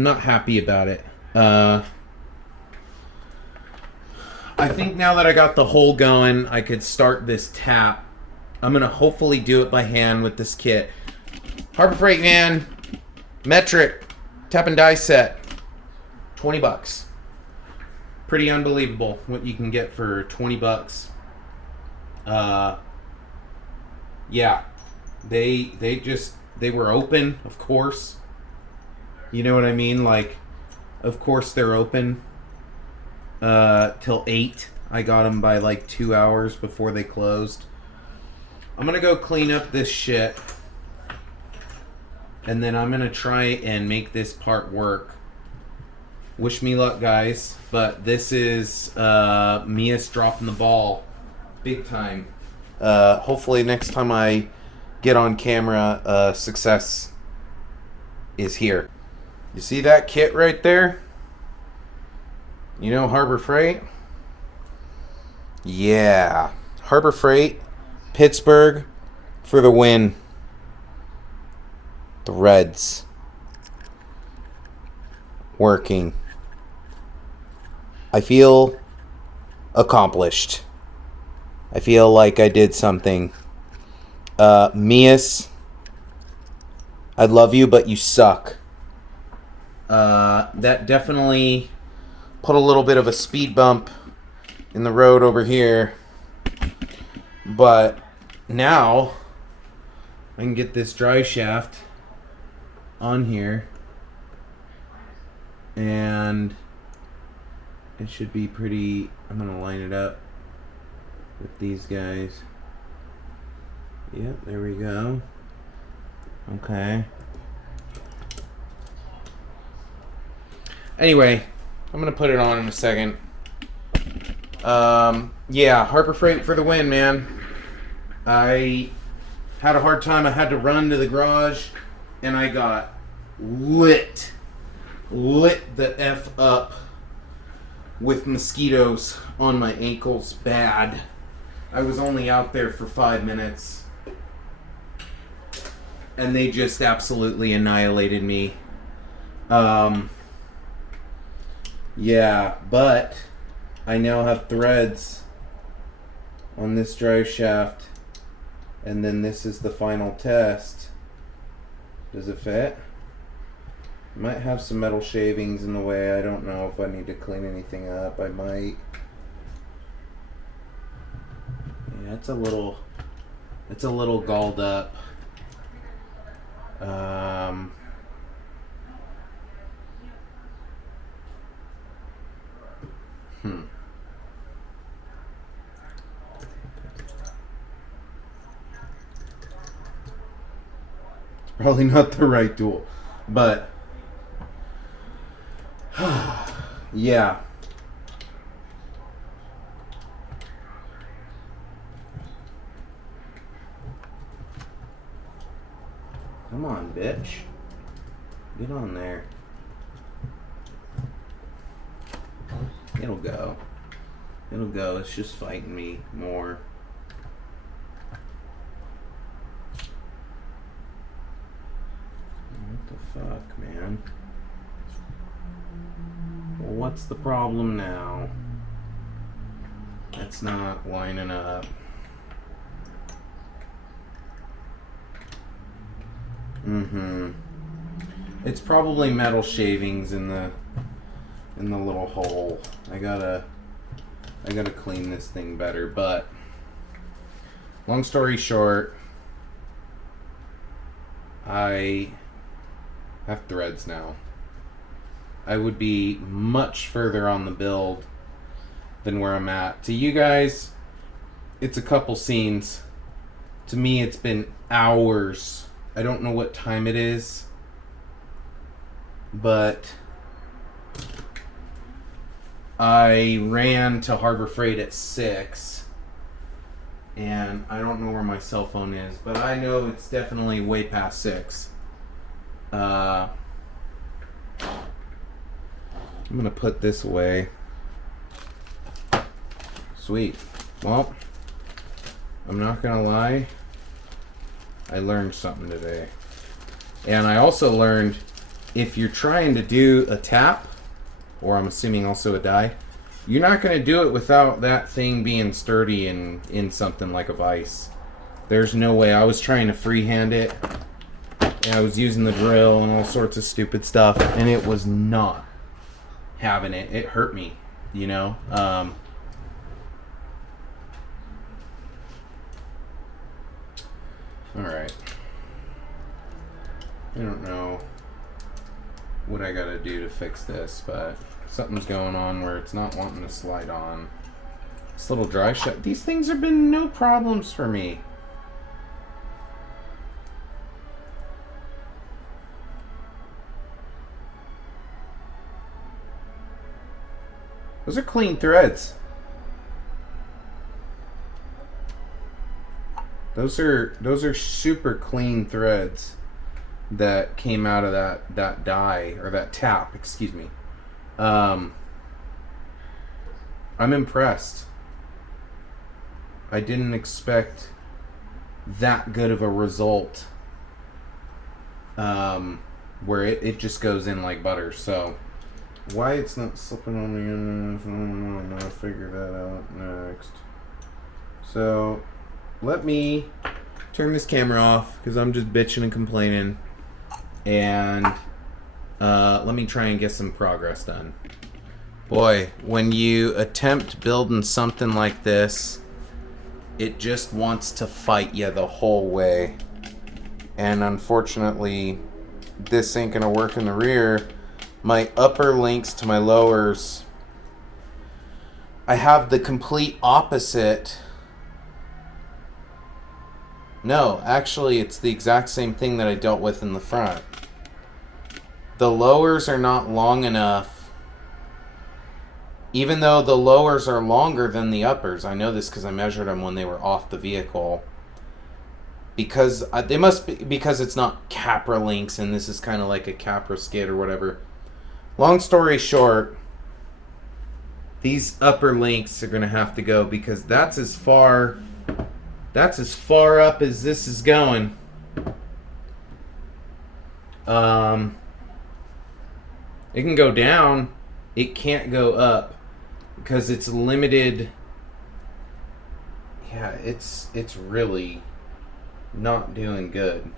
not happy about it. I think now that I got the hole going, I could start this tap. I'm gonna hopefully do it by hand with this kit. Harbor Freight, man. Metric tap and die set. $20. Pretty unbelievable what you can get for $20. Yeah. They were open, of course. You know what I mean? Like, of course they're open till 8. I got them by like 2 hours before they closed. I'm gonna go clean up this shit, and then I'm gonna try and make this part work. Wish me luck, guys, but this is meus dropping the ball big time. Hopefully next time I get on camera, success is here. You see that kit right there? You know Harbor Freight? Yeah. Harbor Freight, Pittsburgh for the win. The Reds. Working. I feel accomplished. I feel like I did something. meus, I love you, but you suck. That definitely put a little bit of a speed bump in the road over here. But now I can get this drive shaft on here. And it should be pretty. I'm gonna line it up with these guys. Yep, there we go. Okay. Anyway, I'm gonna put it on in a second. Yeah, Harbor Freight for the win, man. I had a hard time. I had to run to the garage, and I got lit the F up with mosquitoes on my ankles bad. I was only out there for 5 minutes, and they just absolutely annihilated me. Yeah, but I now have threads on this drive shaft, and then this is the final test. Does it fit? Might have some metal shavings in the way. I don't know if I need to clean anything up. I might. Yeah, it's a little galled up. Probably not the right tool, but yeah. Come on, bitch. Get on there. It'll go. It'll go. It's just fighting me more. What the fuck, man? Well, what's the problem now? It's not lining up. It's probably metal shavings in the little hole. I gotta clean this thing better, but long story short, I have threads now. I would be much further on the build than where I'm at. To you guys, it's a couple scenes. To me, it's been hours. I don't know what time it is, but I ran to Harbor Freight at 6, and I don't know where my cell phone is, but I know it's definitely way past 6. I'm gonna put this away. Sweet. Well, I'm not gonna lie, I learned something today. And I also learned, if you're trying to do a tap, or I'm assuming also a die, you're not going to do it without that thing being sturdy and in something like a vise. There's no way. I was trying to freehand it, and I was using the drill and all sorts of stupid stuff, and it was not having it. It hurt me, you know? Alright. I don't know what I gotta do to fix this, but something's going on where it's not wanting to slide on. This little dry shut. These things have been no problems for me. Those are clean threads. Those are super clean threads that came out of that die, or that tap, excuse me. I'm impressed. I didn't expect that good of a result, where it just goes in like butter. So why it's not slipping on the end, I'm gonna figure that out next. So let me turn this camera off, because I'm just bitching and complaining, and let me try and get some progress done. Boy, when you attempt building something like this, it just wants to fight you the whole way. And unfortunately, this ain't gonna work in the rear my upper links to my lowers, I have the complete opposite. No, actually, it's the exact same thing that I dealt with in the front. The lowers are not long enough. Even though the lowers are longer than the uppers, I know this because I measured them when they were off the vehicle. Because they must be, because it's not Capra links and this is kind of like a Capra skid or whatever. Long story short, these upper links are going to have to go because that's as far up as this is going. It can go down. It can't go up because it's limited. Yeah, it's really not doing good.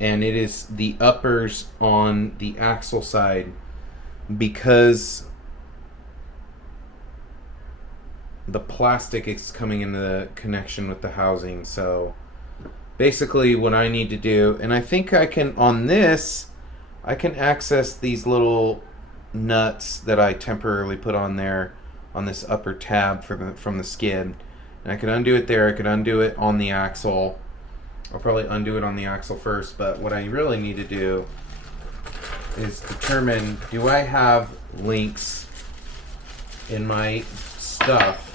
And it is the uppers on the axle side because the plastic is coming into the connection with the housing. So basically what I need to do, and I think I can, on this, I can access these little nuts that I temporarily put on there on this upper tab from the skid. And I could undo it there. I could undo it on the axle. I'll probably undo it on the axle first, but what I really need to do is determine, do I have links in my stuff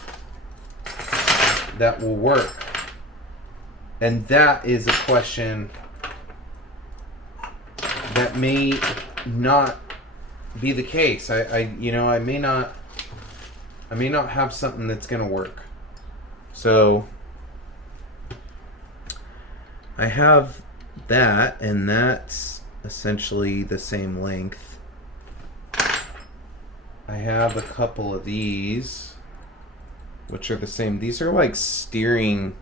that will work? And that is a question that may not be the case. I may not have something that's going to work. So I have that, and that's essentially the same length. I have a couple of these, which are the same. These are like steering.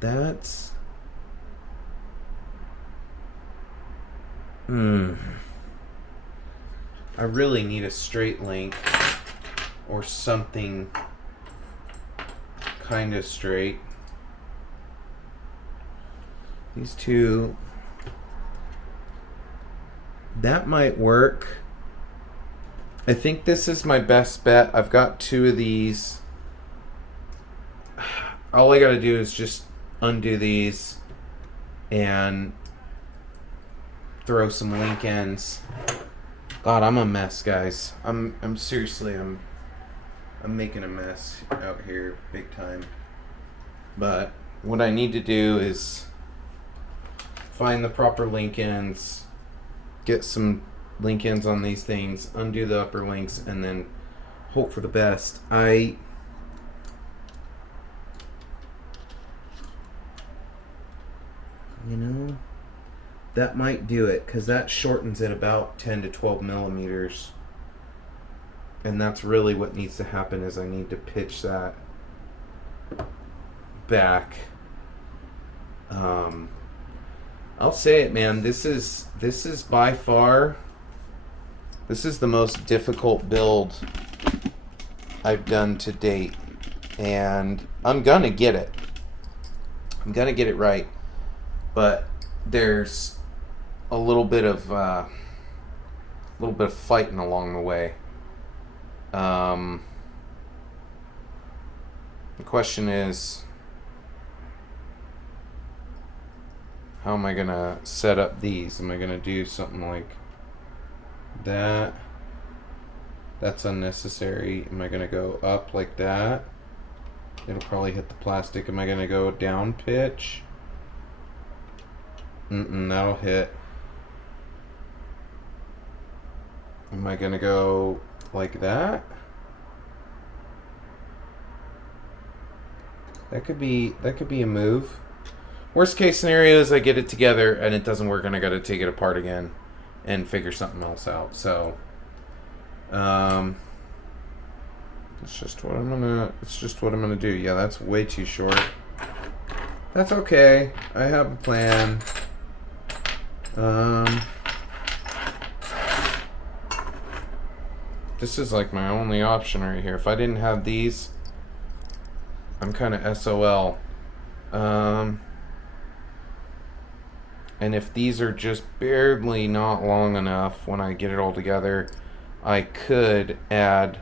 That's. I really need a straight link or something kind of straight. These two, that might work. I think this is my best bet. I've got two of these. All I gotta do is just undo these and throw some link ends. God, I'm a mess, guys. I'm seriously, I'm making a mess out here big time. But what I need to do is find the proper link ends, get some link ends on these things, undo the upper links, and then hope for the best. That might do it, because that shortens it about 10 to 12 millimeters. And that's really what needs to happen, is I need to pitch that back. I'll say it, man, this is by far, this is the most difficult build I've done to date. And I'm gonna get it. I'm gonna get it right. But there's a little bit of fighting along the way. The question is, how am I gonna set up these? Am I gonna do something like that? That's unnecessary. Am I gonna go up like that? It'll probably hit the plastic. Am I gonna go down pitch? That'll hit. Am I gonna go like that? That could be a move. Worst case scenario is I get it together and it doesn't work and I gotta take it apart again and figure something else out. So it's just what I'm gonna do. Yeah, that's way too short. That's okay. I have a plan. This is like my only option right here. If I didn't have these, I'm kind of SOL. And if these are just barely not long enough when I get it all together, I could add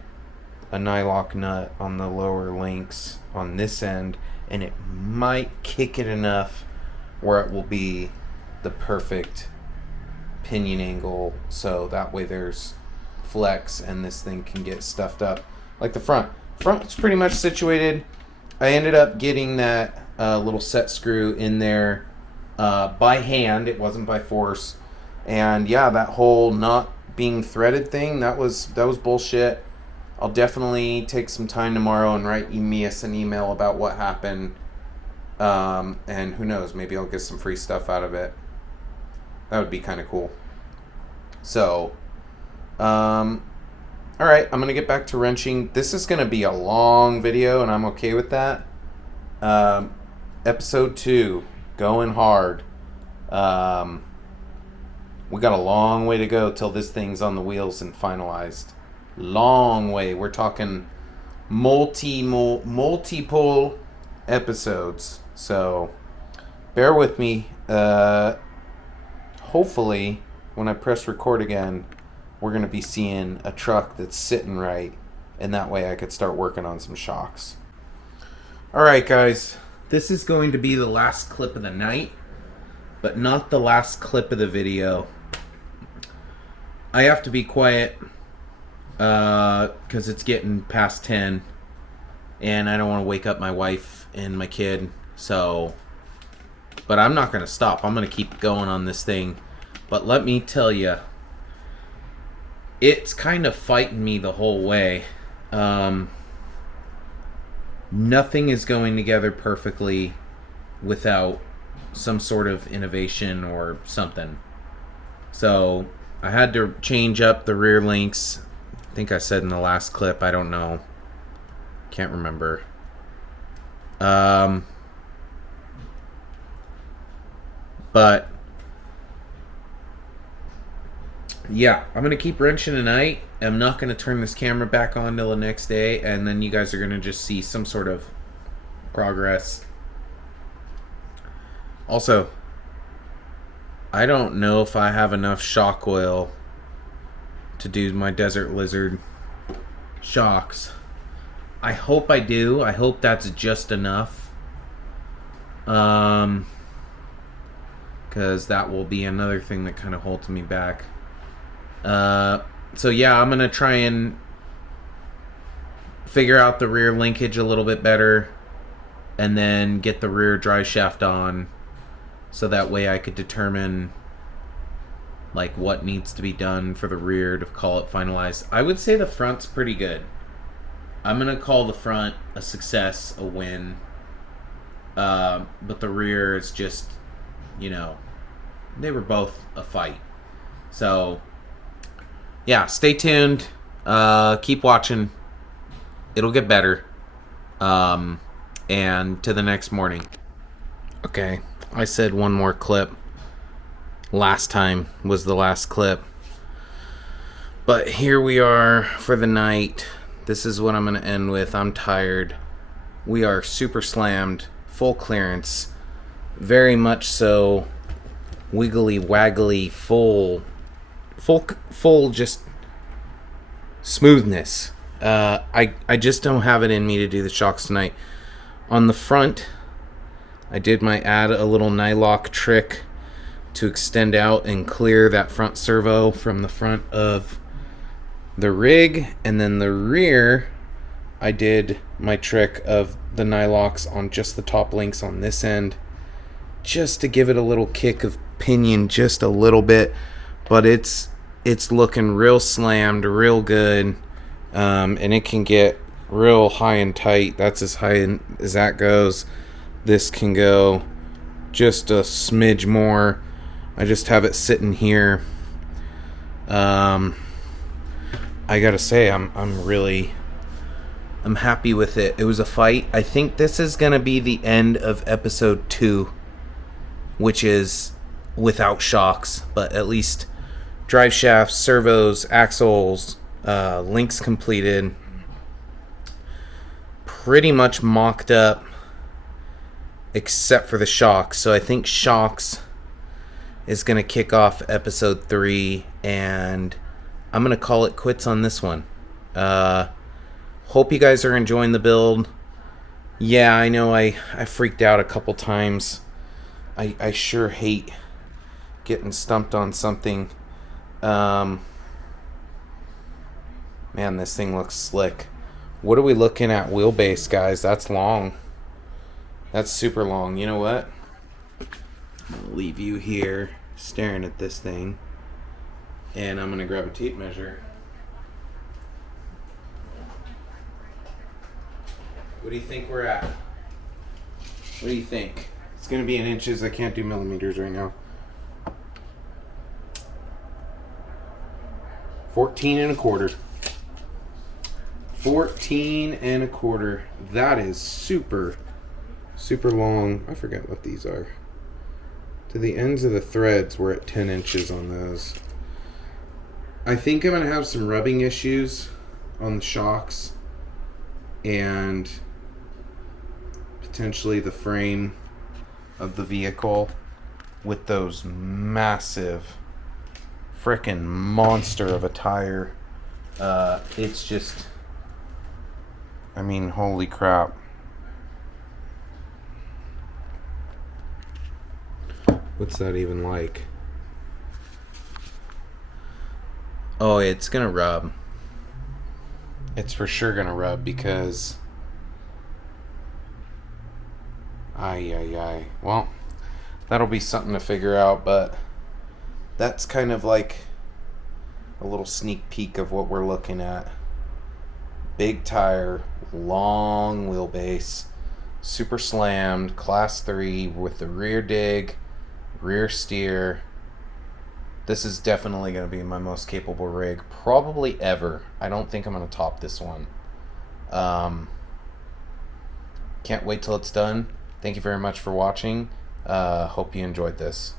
a nylock nut on the lower links on this end, and it might kick it enough where it will be the perfect pinion angle, so that way there's flex and this thing can get stuffed up like the front's pretty much situated. I ended up getting that little set screw in there by hand. It wasn't by force. And yeah, that whole not being threaded thing, that was bullshit. I'll definitely take some time tomorrow and write meus an email about what happened. And who knows, maybe I'll get some free stuff out of it. That would be kind of cool. So, alright, I'm going to get back to wrenching. This is going to be a long video, and I'm okay with that. Episode 2, going hard. We got a long way to go till this thing's on the wheels and finalized. Long way. We're talking multiple episodes. So, bear with me. Hopefully, when I press record again, we're going to be seeing a truck that's sitting right, and that way I could start working on some shocks. Alright guys, this is going to be the last clip of the night, but not the last clip of the video. I have to be quiet because it's getting past 10, and I don't want to wake up my wife and my kid, so... But I'm not going to stop. I'm going to keep going on this thing. But let me tell you, it's kind of fighting me the whole way. Nothing is going together perfectly without some sort of innovation or something. So I had to change up the rear links. I think I said in the last clip. I don't know. Can't remember. But yeah, I'm going to keep wrenching tonight. I'm not going to turn this camera back on till the next day, and then you guys are going to just see some sort of progress. Also, I don't know if I have enough shock oil to do my Desert Lizard shocks. I hope I do. I hope that's just enough. Because that will be another thing that kind of holds me back. So yeah, I'm going to try and figure out the rear linkage a little bit better, and then get the rear drive shaft on, so that way I could determine like what needs to be done for the rear to call it finalized. I would say the front's pretty good. I'm going to call the front a success, a win. But the rear is just, you know, they were both a fight. So, yeah, stay tuned. Keep watching. It'll get better. And to the next morning. Okay, I said one more clip. Last time was the last clip. But here we are for the night. This is what I'm going to end with. I'm tired. We are super slammed. Full clearance. Very much so. Wiggly waggly, full just smoothness. I just don't have it in me to do the shocks tonight. On the front, I did add a little nylock trick to extend out and clear that front servo from the front of the rig, and then the rear, I did my trick of the nylocks on just the top links on this end, just to give it a little kick of pinion, just a little bit. But it's looking real slammed, real good, and it can get real high and tight. That's as high as that goes. This can go just a smidge more. I just have it sitting here. I gotta say, I'm happy with it. It was a fight. I think this is gonna be the end of episode 2, which is without shocks, but at least drive shafts, servos, axles, links completed, pretty much mocked up except for the shocks. So I think shocks is going to kick off episode 3, and I'm going to call it quits on this one. Hope you guys are enjoying the build. Yeah, I know I freaked out a couple times. I sure hate getting stumped on something. Man, this thing looks slick. What are we looking at wheelbase, guys? That's long. That's super long. You know what? I'm going to leave you here staring at this thing. And I'm going to grab a tape measure. What do you think we're at? What do you think? It's going to be in inches. I can't do millimeters right now. 14 and a quarter. 14 and a quarter. That is super long. I forget what these are. To the ends of the threads, we're at 10 inches on those. I think I'm going to have some rubbing issues on the shocks and potentially the frame of the vehicle with those massive frickin' monster of a tire. It's just, I mean, holy crap. What's that even like? Oh, it's gonna rub. It's for sure gonna rub because well, that'll be something to figure out, but that's kind of like a little sneak peek of what we're looking at. Big tire, long wheelbase, super slammed, class 3 with the rear dig, rear steer. This is definitely going to be my most capable rig probably ever. I don't think I'm going to top this one. Can't wait till it's done. Thank you very much for watching. Hope you enjoyed this.